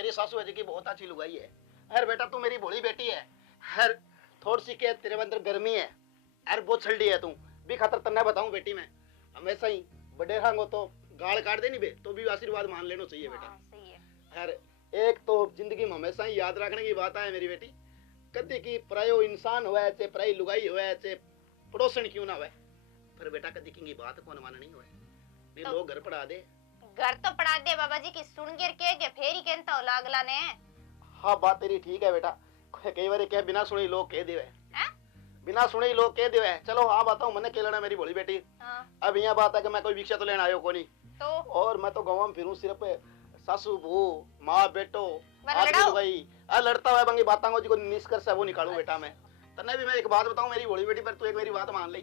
तेरी सासू है जी बहुत अच्छी लुगाई है। अरे बेटा तू मेरी भोली बेटी है। हर थोड़ी सी के तेरे अंदर गर्मी है। अरे बहुत छल्डी है तू भी खातर तन्ने बताऊं बेटी मैं हमेशा ही बड़े रंगो तो गाल काट देनी बे तो भी आशीर्वाद मान लेना चाहिए बेटा। सही है। अरे एक तो जिंदगी में हमेशा ही याद रखने की बात है मेरी बेटी, कभी की परायो इंसान हुआ है चाहे पराई लुगाई हुआ है चाहे पड़ोसन क्यों ना हुआ पर बेटा कभी की बात कौन माननी हुआ नहीं तो लोग घर पढ़ा दे। घर तो पढ़ा दे बाबा जी की सुन गिर के फेरी कहता हो लागला ने। हाँ बात तेरी ठीक है बेटा, कई बार क्या बिना सुने लोग कह देवे बिना सुने ही लोग कह देवे। चलो हाँ बताऊं मैंने क्या लेना मेरी भोली बेटी। अब यहाँ बात है कि मैं कोई भिक्षा तो लेना आयो को नहीं तो और मैं तो गाँव में फिरूं सिर्फ सासू बहू माँ बेटो लुगाई लड़ता हुआ बंगी बातों को निष्कर्ष है वो निकालू बेटा मैं तन्ने भी मैं एक बात बताऊं मेरी भोली बेटी पर तू एक मेरी बात मान ली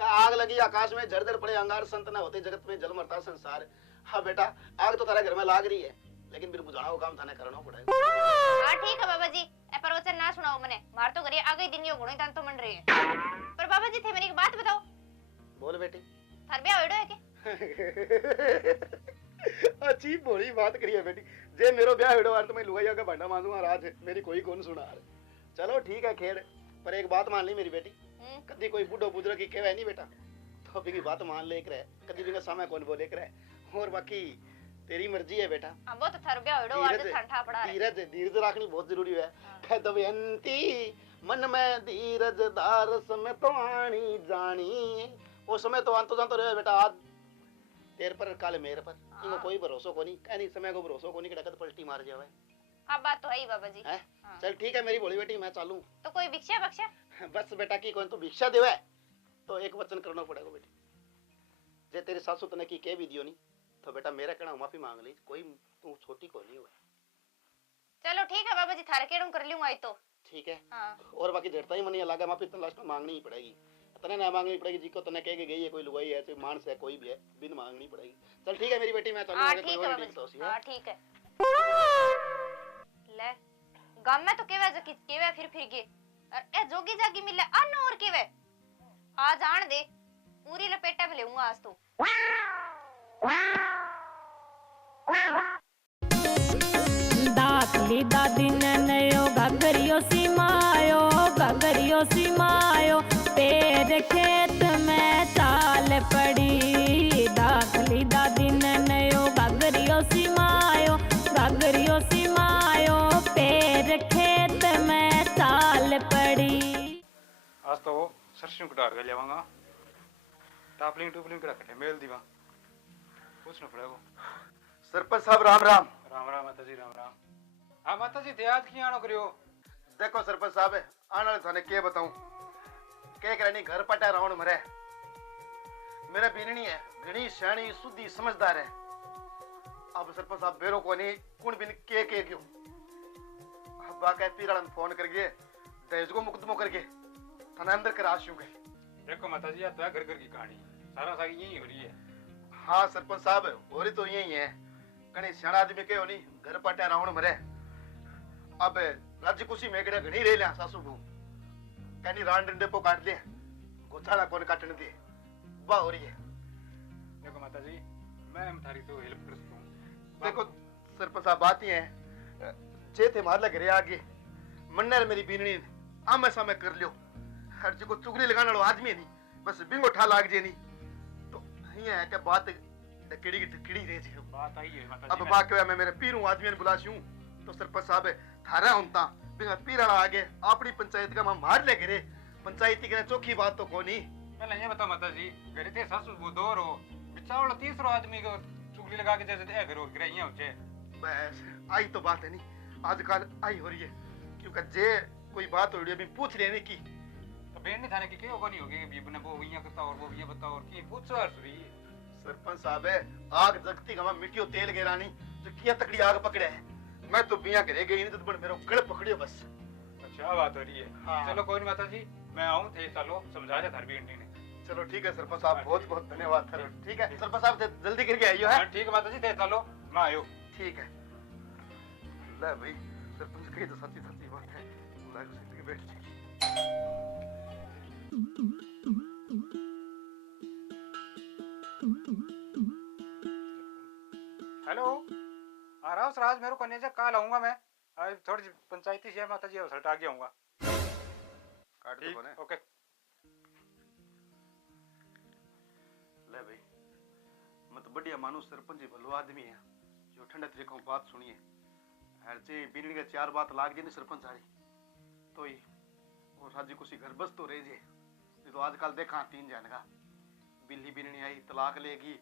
का आग लगी आकाश में झड़ पड़े अंगार संत न होते जगत में जल मरता संसार। हाँ बेटा आग तो तेरे घर में लाग रही है लेकिन फिर बुझाना वो काम थाने करना पड़ेगा। हाँ ठीक है बाबा जी ए प्रवचन ना सुनाओ मने मार तो घरे आगे दिन यो गुणे तान तो मन रही है पर बाबा जी थे मेरी एक बात बताओ। बोल बेटी। थार ब्याह होइडो है के? अच्छी बोली बात करी है बेटी जे मेरो ब्याह होइडो वार तो मैं लुगाई का भांडा मांगूंगा राज मेरी कोई कौन सुना। चलो ठीक है खेड़ पर एक बात मान ली मेरी बेटी कभी कोई बूढ़ो बुजुर्ग की कहवे नहीं बेटा तो की बात मान ले कर कभी भी सामने कौन बोले कर और बाकी तेरी मर्जी है बेटा। वो तो थार ब्याह होइडो वार तो ठंडा पड़ा है। धीरज धीरज रखनी बहुत जरूरी है। कहदवयंती मन में धीरज दार समय तो आनी जानी वो समय तो आंतो जानतो रहे बेटा आज तेरे पर काले मेरे पर इनको कोई भरोसा को नहीं कहनी समय को भरोसा को नहीं कि डकत पलटी मार जावे। हाँ बात तो है ही बाबा जी। चल ठीक है मेरी भोली बेटी मैं चालू तो कोई भिक्षा बख्शा बस बेटा की कौन तो भिक्षा देवे तो एक वचन करना पड़ेगा बेटी जे तेरी सासू तने की कह भी दियो नहीं तो बेटा मेरा कहना माफी मांग ली कोई तू छोटी को नहीं हुआ। चलो ठीक है बाबा जी थारे केड़ू कर लूंगा तो ठीक है। और बाकी झड़ता ही मनी लगा माफी तो लास्ट में मांगनी ही पड़ेगी तने ना मांगनी पड़ेगी जी को तने कह के गई है कोई लुगाई है कोई मानस है कोई भी है बिन मांगनी पड़ेगी। चल ठीक है मेरी बेटी मैं चलूं आगे कोई और तो सी। हां ठीक है ले गांव में तो केवे फिर के और ए जोगी जागी मिले अन और केवे आ जान दे पूरी लपेटा में लेऊंगा आज तो। दातली दादी ने नयो घगरियो सीमायो तेरे खेत में चाल पड़ी। दातली दादी ने नयो घगरियो सीमायो तेरे खेत में चाल पड़ी। आज तो सरसों कटार के जावांगा टापलिंग टूपलिंग करा कटे मेल दीवा पूछना पड़ेगा। सरपंच साहब राम राम। राम राम माता जी राम राम। हाँ माता जी याद की आनो करियो। देखो सरपंच साहब आने वाले थाने के बताऊं के करनी घर पटा रावण मरे मेरा बीननी है घनी शानी सुधी समझदार है। अब सरपंच साहब बेरो को नहीं कौन बिन के क्यों अब बाका पीरान फोन करके दहेज को मुकदमो करके थाने अंदर करा आशू गए। देखो माता जी तो घर घर की कहानी सारा सारी यही हो रही है। हाँ सरपंच साहब हो रही तो यही है कहीं सियाणा आदमी के नहीं घर पटा रावण मरे अब राज्य कुशी में घनी रह लिया सासू बहू कहनी रान डंडे को काट लिया गोचाला कौन काटने दिए वाह हो रही है। देखो माता जी मैं थारी तो हेल्प कर सकता हूँ। देखो सरपंच साहब बात ही है जे थे मार घरे आगे मन्नर मेरी बीननी आमे सामे कर लियो हर जी को चुगली लगाने वाला आदमी नहीं बस बिंगो ठा लाग जे नहीं तो ये है कि बात डकड़ी की डकड़ी रह जी बात आई है माता जी। अब बाकी मैं मेरे पीरू आदमी ने बुलासी हूं तो सरपंच साहब थारा होता बिना पीराना आगे अपनी पंचायत का मार ले घरे पंचायती के चौकी बात तो कोनी। मैं ये बता माता जी घरे थे सासू वो दो रो बिचावड़ा तीसरो आदमी को चुगली लगा के जैसे ए घर और गिरा यहाँ होचे बस आई तो बात है नहीं आजकल आई हो रही है क्योंकि जे कोई बात हो रही है अभी पूछ लेने की तो बेन नहीं थाने की क्यों होगा नहीं होगी भी बने वो यहाँ करता और वो यहाँ बता और की पूछ सवार सुरी। सरपंच साहब है आग जगती गवा मिट्टियों तेल गिरानी जो किया तकड़ी आग पकड़े है मैं तो बिया करे गई नहीं तो बन मेरा गल पकड़ियो बस। अच्छा बात हो रही है। हाँ। चलो कोई नहीं माता जी मैं आऊँ थे चलो समझा दे थारी बेटी ने। चलो ठीक है सरपंच साहब बहुत बहुत धन्यवाद सर। ठीक है सरपंच साहब जल्दी करके आइयो है। ठीक है माता जी थे चलो मैं आयो। ठीक है ले भाई सरपंच कही तो सच्ची सच्ची बात है जिंदगी बैठ जाएगी। हेलो हाँ आराम से आज मेरे को नहीं काल आऊंगा मैं। आज थोड़ी सी पंचायती से माता जी हटा के आऊंगा। काट दो कोने। ओके ले भाई, मैं तो बढ़िया मानू सरपंच जी भलो आदमी है जो ठंडे तरीके से बात सुनिए। हर जे बिननी के चार बात लाग जे नहीं सरपंच सारी तो ही और राजी कुछ घर बस तो रह जे। ये तो आजकल देखा तीन जन का बिल्ली बिननी आई तलाक लेगी